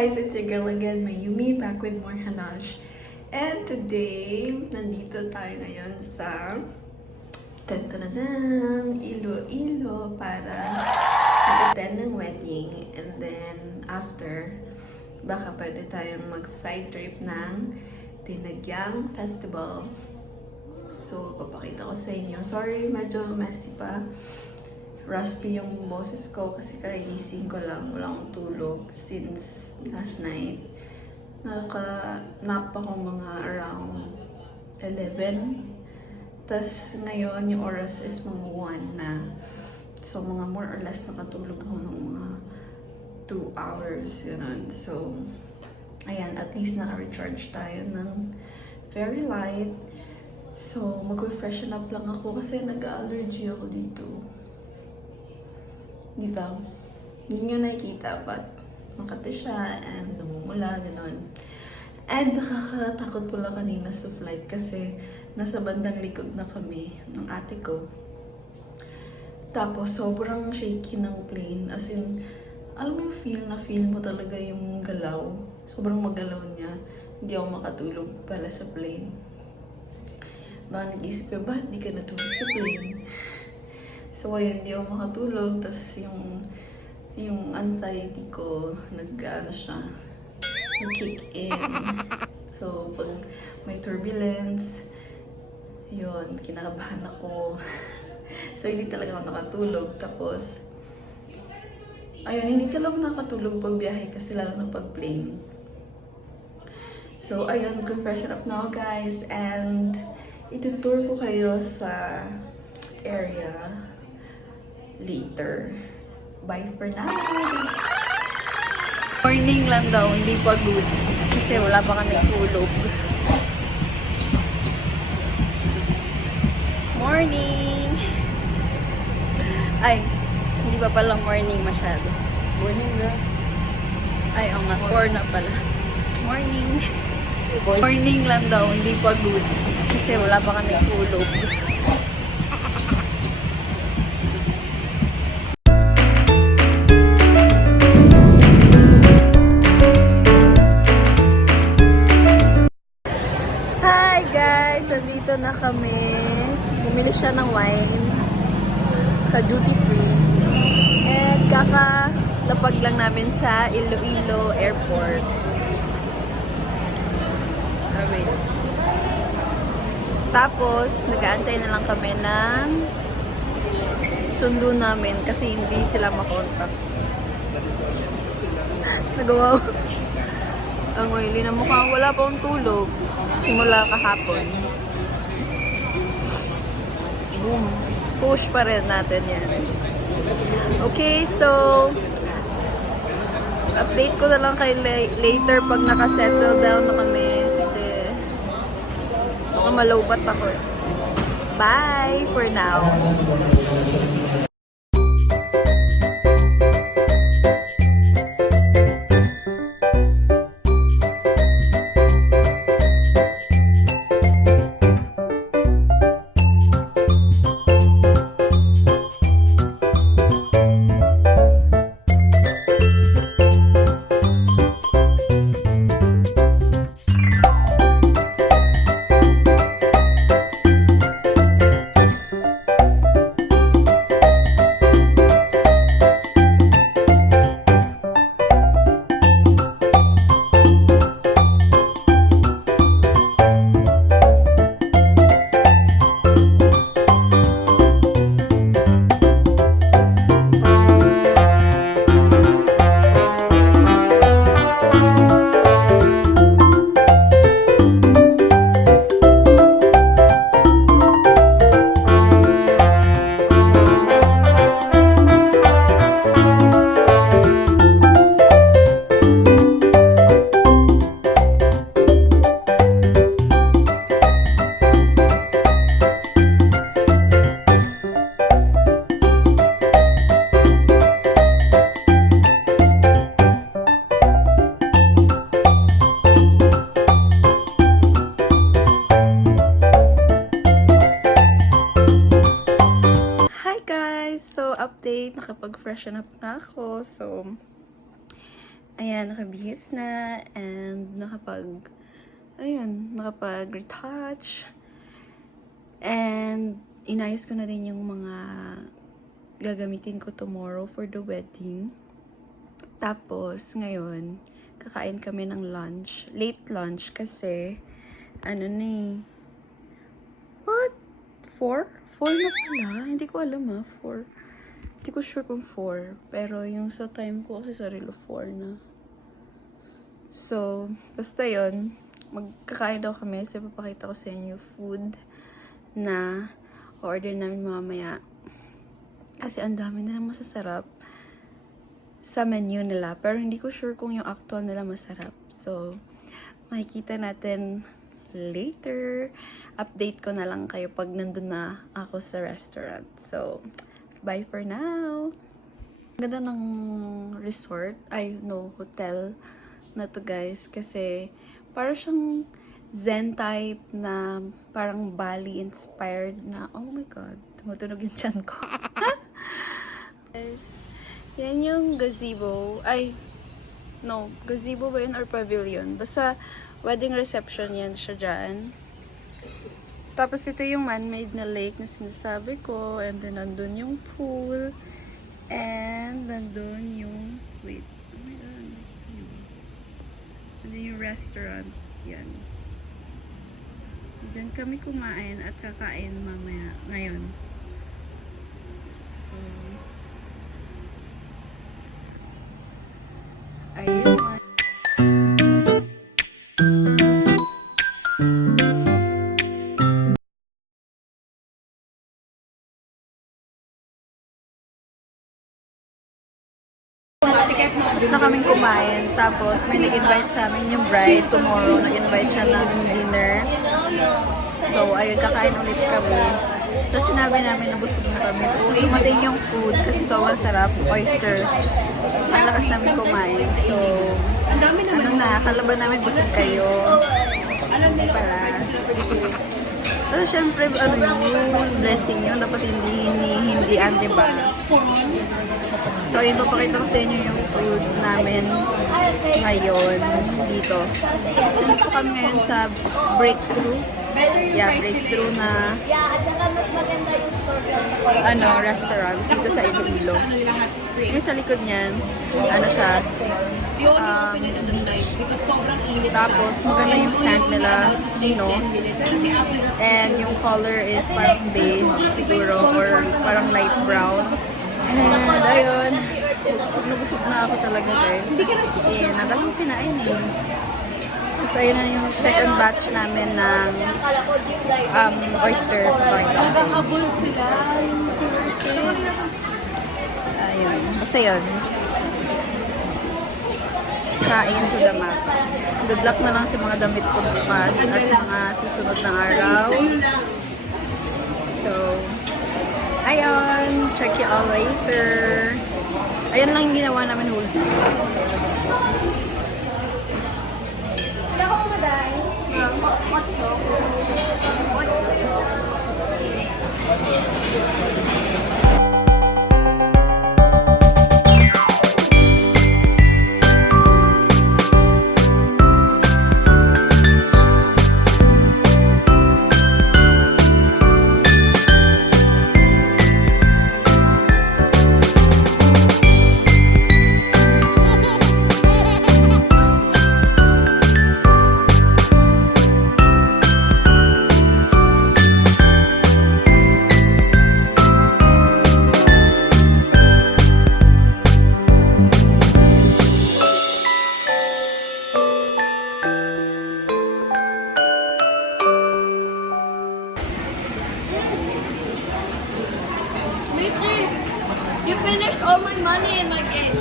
guys, it's your girl again, Mayumi, back with more Hanash. And today, nandito tayo ngayon sa Iloilo para mag-attend ng wedding. And then, after, baka pwede tayong mag-side trip ng Dinagyang Festival. So, papakita ko sa inyo. Sorry, medyo messy pa. Raspy yung boses ko kasi kaigising ko lang. Wala akong tulog since last night. Naka-nap ako mga around 11. Tas ngayon yung oras is mga 1 na. So mga more or less nakatulog ako ng mga 2 hours. Ganun. So, ayan, at least naka-recharge tayo ng very light. So, mag-freshen up lang ako kasi nag-allergy ako dito. Dito. Hindi nyo nakikita, but makati siya and namumula, gano'n. And nakakatakot pala kanina sa flight kasi nasa bandang likod na kami ng ate ko. Tapos, sobrang shaky ng plane. As in, alam mo yung feel mo talaga yung galaw. Sobrang magalaw niya. Hindi ako makatulog pala sa plane. Baka nag-isip ko, ba't di ka natulog sa plane? So, ayun, hindi ako makatulog. Tapos, yung anxiety ko, nag-kick in. So, pag may turbulence, yun, kinakabahan ako. So, hindi talaga ako nakatulog. Tapos, ayun, hindi talaga ako nakatulog pag biyahe kasi lalo na pag plane. So, ayun, mag-freshen up now, guys. And, itutour ko kayo sa area later. Bye for now! Morning lang daw, hindi pagod. Kasi wala pa kami tulog. Morning! Ay, hindi pa palang morning masyado. Morning na. Ay, oo nga, 4 na pala. Morning! Morning lang daw, hindi pagod. Kasi wala pa kami tulog. Hi guys! Nandito na kami. Bumili siya ng wine sa duty free. And kakalapag lang namin sa Iloilo Airport. Tapos, nag-aantay na lang kami ng sundo namin kasi hindi sila makontak. Nagawa ko. Ang oily na mukhang wala pa akong tulog. Simula kahapon. Boom. Push pa rin natin yan. Okay, so update ko na lang kayo later pag naka-settle down na kami. Malawbat ako. Bye for now. update, nakapag-freshen up na ako. So, Ayan, nakabihis na and nakapag-retouch. And inayos ko na rin yung mga gagamitin ko tomorrow for the wedding. Tapos, ngayon, kakain kami ng lunch. Late lunch kasi, what? 4? 4 na pala? Hindi ko alam 4. Hindi ko sure kung 4. Pero yung sa time ko kasi sarili 4 na. So, basta yun. Magkakain daw kami. So, papakita ko sa inyo food na order namin mamaya. Kasi ang dami nilang masasarap sa menu nila. Pero hindi ko sure kung yung actual nila masarap. So, makikita natin later. Update ko na lang kayo pag nandun na ako sa restaurant. So, bye for now! Ganda ng resort. Hotel na to guys. Kasi, parang siyang Zen type na parang Bali inspired na, oh my god, tumutunog yung tiyan ko. Guys, yan yung gazebo. Gazebo ba yun or pavilion? Basta, wedding reception yan siya dyan. Tapos ito yung man-made na lake na sinasabi ko. And then nandun yung pool. And nandun yung, wait, oh my god. Nandun yung restaurant. Yan. Diyan kami kumain at kakain mamaya. Ngayon. So, ayun. Tapos na kaming kumain. Tapos may nag-invite sa amin yung bride tomorrow. Nag-invite siya ng dinner. So, ayun, kakain ulit kami. Tapos sinabi namin na busog na kami. Tapos dumating yung food kasi sobrang sarap. Oyster. Ang lakas namin kumain. So, kalaban namin busog kayo. Hindi pala. Pero syempre, yung blessing yun, dapat hindi diba? So, ayun, papakita ko sa inyo yung food namin ngayon dito. Nandito kami ngayon sa breakthrough. Breakthrough na restaurant dito sa Iloilo. Yung sa likod niyan, siya, beach. Tapos, maganda yung sand nila, and yung color is parang beige siguro, or parang light brown. And ayun, busog na ako talaga guys. And nadamang kinain Tapos ayun na yung second batch namin ng oyster. Nag-abol sila. Ayun. Basta yun. Kain to the max. Good luck na lang sa mga damit ko bukas at sa mga susunod na araw. So, ayun. Check you all later. Ayun lang yung ginawa namin whole day. You finished all my money in my game.